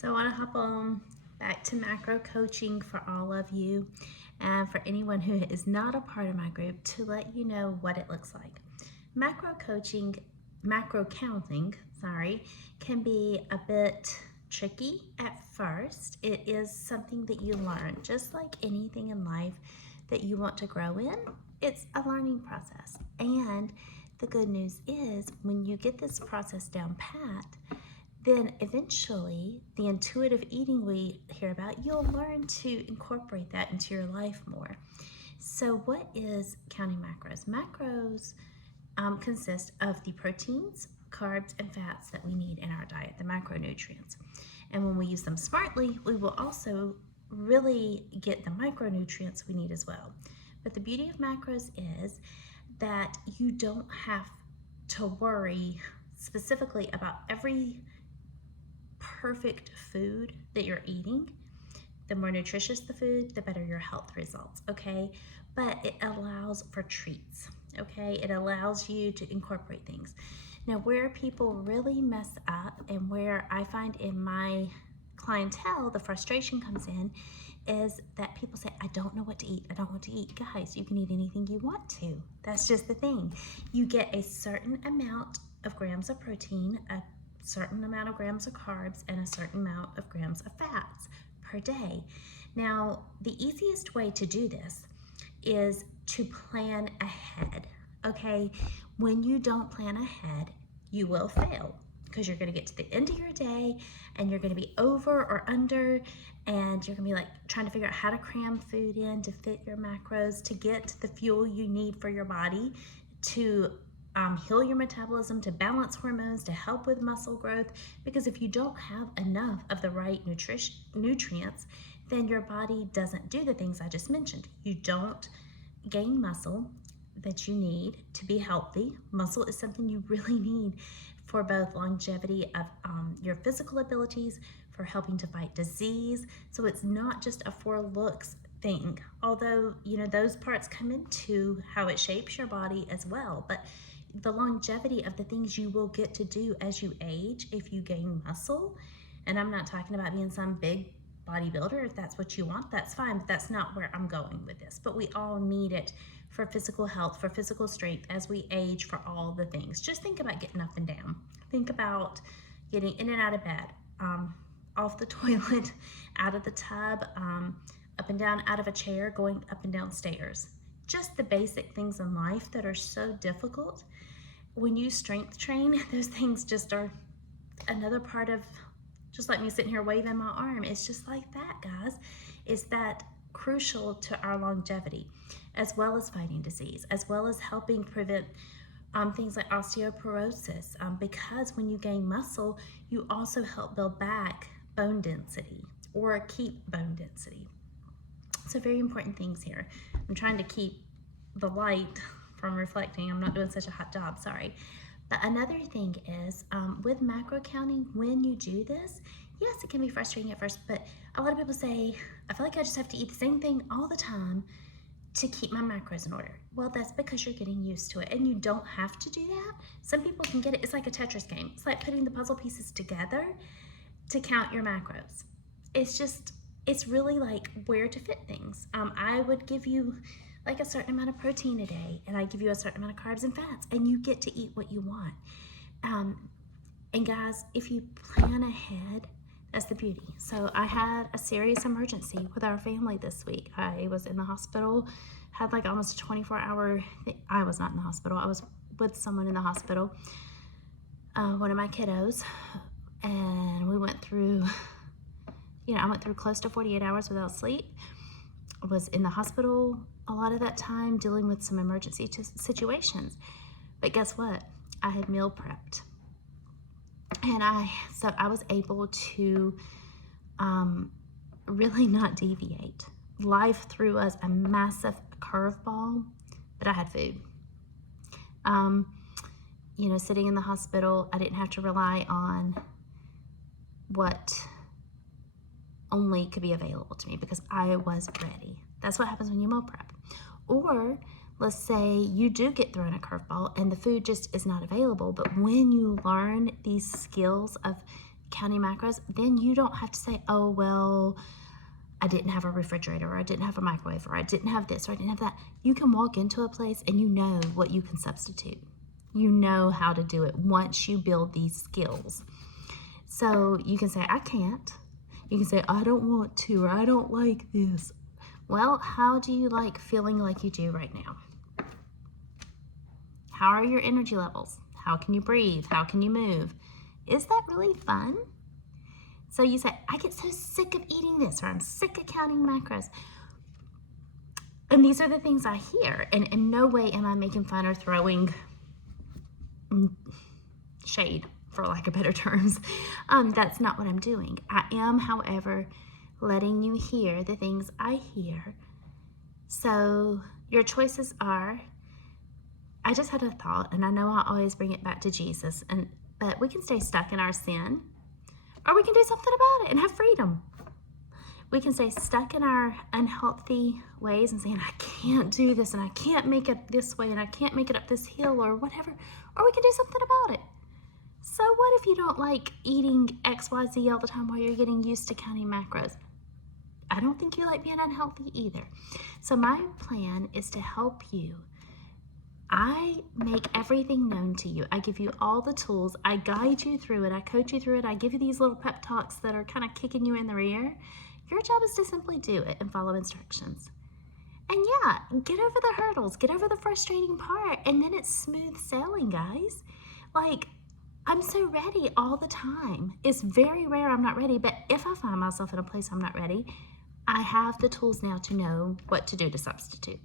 So I want to hop on back to macro coaching for all of you and for anyone who is not a part of my group to let you know what it looks like. Macro counting, can be a bit tricky at first. It is something that you learn, just like anything in life that you want to grow in. It's a learning process. And the good news is when you get this process down pat, then eventually the intuitive eating we hear about, you'll learn to incorporate that into your life more. So what is counting macros? Macros consist of the proteins, carbs, and fats that we need in our diet, the macronutrients. And when we use them smartly, we will also really get the micronutrients we need as well. But the beauty of macros is that you don't have to worry specifically about every perfect food that you're eating. The more nutritious the food, the better your health results, okay? But it allows for treats, okay? It allows you to incorporate things. Now, where people really mess up and where I find in my clientele the frustration comes in is that people say, I don't know what to eat. I don't want to eat. Guys, you can eat anything you want to. That's just the thing. You get a certain amount of grams of protein, a certain amount of grams of carbs, and a certain amount of grams of fats per day. Now, the easiest way to do this is to plan ahead, okay? When you don't plan ahead, you will fail because you're going to get to the end of your day and you're going to be over or under, and you're going to be like trying to figure out how to cram food in to fit your macros, to get the fuel you need for your body, to heal your metabolism, to balance hormones, to help with muscle growth. Because if you don't have enough of the right nutrients, then your body doesn't do the things I just mentioned. You don't gain muscle that you need to be healthy. Muscle is something you really need for both longevity of your physical abilities, for helping to fight disease. So it's not just a for looks thing, although those parts come into how it shapes your body as well. But the longevity of the things you will get to do as you age if you gain muscle, and I'm not talking about being some big bodybuilder. If that's what you want, that's fine, but that's not where I'm going with this. But we all need it for physical health, for physical strength as we age, for all the things. Just think about getting up and down. Think about getting in and out of bed, off the toilet, out of the tub, up and down out of a chair, going up and down stairs. Just the basic things in life that are so difficult. When you strength train, those things just are another part of, just like me sitting here waving my arm. It's just like that, guys. Is that crucial to our longevity, as well as fighting disease, as well as helping prevent things like osteoporosis, because when you gain muscle, you also help build back bone density or keep bone density. So very important things here. I'm trying to keep the light from reflecting. I'm not doing such a hot job, sorry. But another thing is with macro counting, when you do this, yes, it can be frustrating at first, but a lot of people say, I feel like I just have to eat the same thing all the time to keep my macros in order. Well, that's because you're getting used to it, and you don't have to do that. Some people can get it. It's like a Tetris game. It's like putting the puzzle pieces together to count your macros. It's really like where to fit things. I would give you like a certain amount of protein a day, and I give you a certain amount of carbs and fats, and you get to eat what you want. And guys, if you plan ahead, that's the beauty. So I had a serious emergency with our family this week. I was in the hospital, had like almost a 24-hour I was not in the hospital. I was with someone in the hospital, one of my kiddos, and we went through, I went through close to 48 hours without sleep. I was in the hospital a lot of that time dealing with some emergency situations. But guess what? I had meal prepped. And so I was able to really not deviate. Life threw us a massive curveball, but I had food. Sitting in the hospital, I didn't have to rely on what only could be available to me because I was ready. That's what happens when you meal prep. Or let's say you do get thrown a curveball and the food just is not available, but when you learn these skills of counting macros, then you don't have to say, oh, well, I didn't have a refrigerator, or I didn't have a microwave, or I didn't have this, or I didn't have that. You can walk into a place and you know what you can substitute. You know how to do it once you build these skills. So you can say, I can't. You can say, I don't want to, or I don't like this. Well, how do you like feeling like you do right now? How are your energy levels? How can you breathe? How can you move? Is that really fun? So you say, I get so sick of eating this, or I'm sick of counting macros. And these are the things I hear. And in no way am I making fun or throwing shade, for lack of better terms. That's not what I'm doing. I am, however, letting you hear the things I hear. So your choices are, I just had a thought, and I know I always bring it back to Jesus, but we can stay stuck in our sin, or we can do something about it and have freedom. We can stay stuck in our unhealthy ways and saying, I can't do this, and I can't make it this way, and I can't make it up this hill, or whatever, or we can do something about it. So what if you don't like eating XYZ all the time while you're getting used to counting macros? I don't think you like being unhealthy either. So my plan is to help you. I make everything known to you. I give you all the tools. I guide you through it. I coach you through it. I give you these little pep talks that are kind of kicking you in the rear. Your job is to simply do it and follow instructions. And yeah, get over the hurdles, get over the frustrating part, and then it's smooth sailing, guys. Like, I'm so ready all the time. It's very rare I'm not ready, but if I find myself in a place I'm not ready, I have the tools now to know what to do to substitute.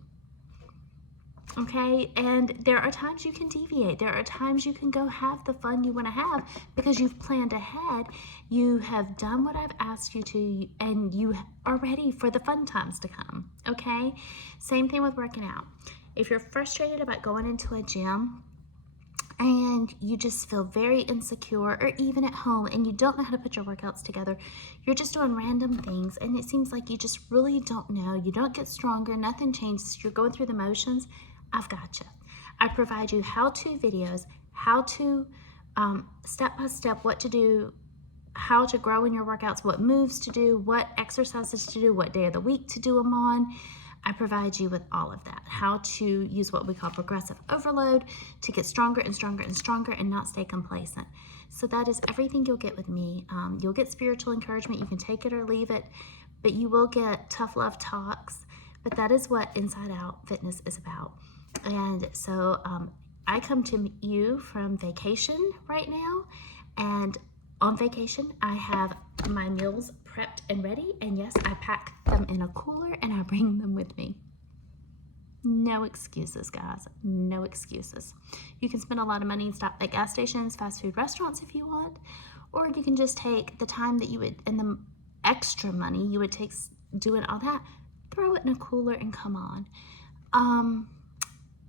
Okay, and there are times you can deviate. There are times you can go have the fun you want to have because you've planned ahead. You have done what I've asked you to, and you are ready for the fun times to come. Okay, same thing with working out. If you're frustrated about going into a gym and you just feel very insecure, or even at home and you don't know how to put your workouts together, you're just doing random things and it seems like you just really don't know, you don't get stronger, nothing changes, you're going through the motions, I've got you. I provide you how-to videos, how to step-by-step what to do, how to grow in your workouts, what moves to do, what exercises to do, what day of the week to do them on. I provide you with all of that, how to use what we call progressive overload to get stronger and stronger and stronger and not stay complacent. So that is everything you'll get with me. You'll get spiritual encouragement. You can take it or leave it, but you will get tough love talks. But that is what Inside Out Fitness is about. And so I come to you from vacation right now, and on vacation I have my meals prepped and ready, and yes, I pack them in a cooler and I bring them with me. No excuses, guys, no excuses. You can spend a lot of money and stop at gas stations, fast food restaurants if you want, or you can just take the time that you would, and the extra money you would take doing all that, throw it in a cooler and come on.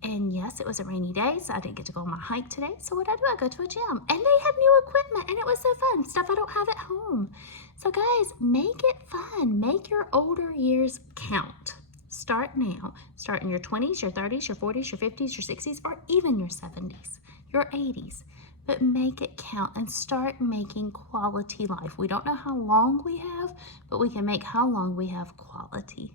And yes, it was a rainy day, so I didn't get to go on my hike today. So what I do, I go to a gym, and they had new equipment, and it was so fun, stuff I don't have at home. So guys, make it fun. Make your older years count. Start now. Start in your 20s, your 30s, your 40s, your 50s, your 60s, or even your 70s, your 80s. But make it count and start making quality life. We don't know how long we have, but we can make how long we have quality.